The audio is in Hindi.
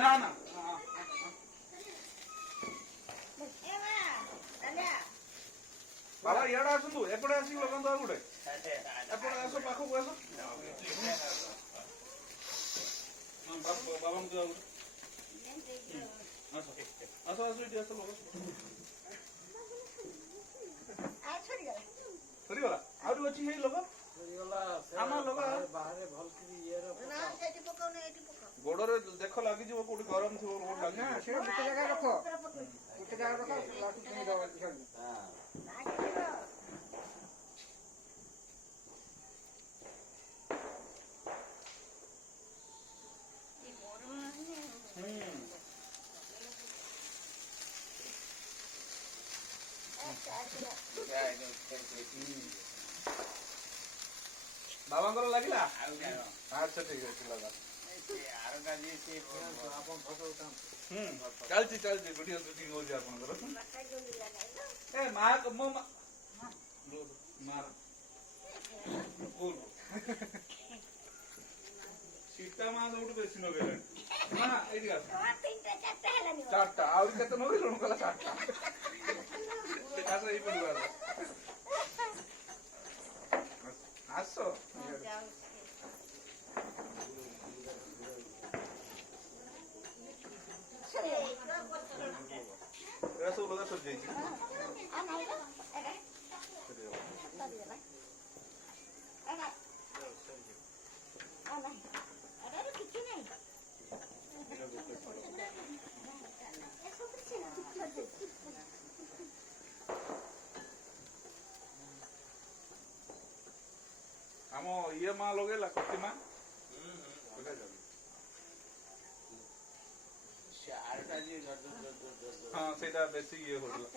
ना ना बाबा इड़ा आसतु एपटे आसिक लगन तो गुटे एपटे आसो पाखो को आसो बाबा को जाओ आसो आसो आसो इटी आसो लोग सरी वाला आउरी अछि हे लोग सरी वाला आमा लोग बाहर भल की ये रे ना एटी पकाओ ना एटी पकाओ गोडरे देखो लागी जो कोडी गरम थो गोड लागी ना से गुटे जगह रखो गुटे जगह रखो लाठी छुई दो हां ये गरम नहीं बाबा को लगिला अच्छा ठीक है लगा आरटा जी से आपन फोटो उठाम चलती वीडियो शूटिंग हो जे आपन करो ए मां को मो मार बोल सीता मां उठ बेसी न गेले मां एडी आ तीनटा चारटा हलानी चारटा और केते न होइलो कला चारटा आसो ई पड़वा आसो ऐसा लगा सब जाई आ नहीं लो एडा सरिया एडा आ नहीं एडा रे किछ नहीं हमो ये मां लगेला कति मां हाँ सेटा बेसी ये होला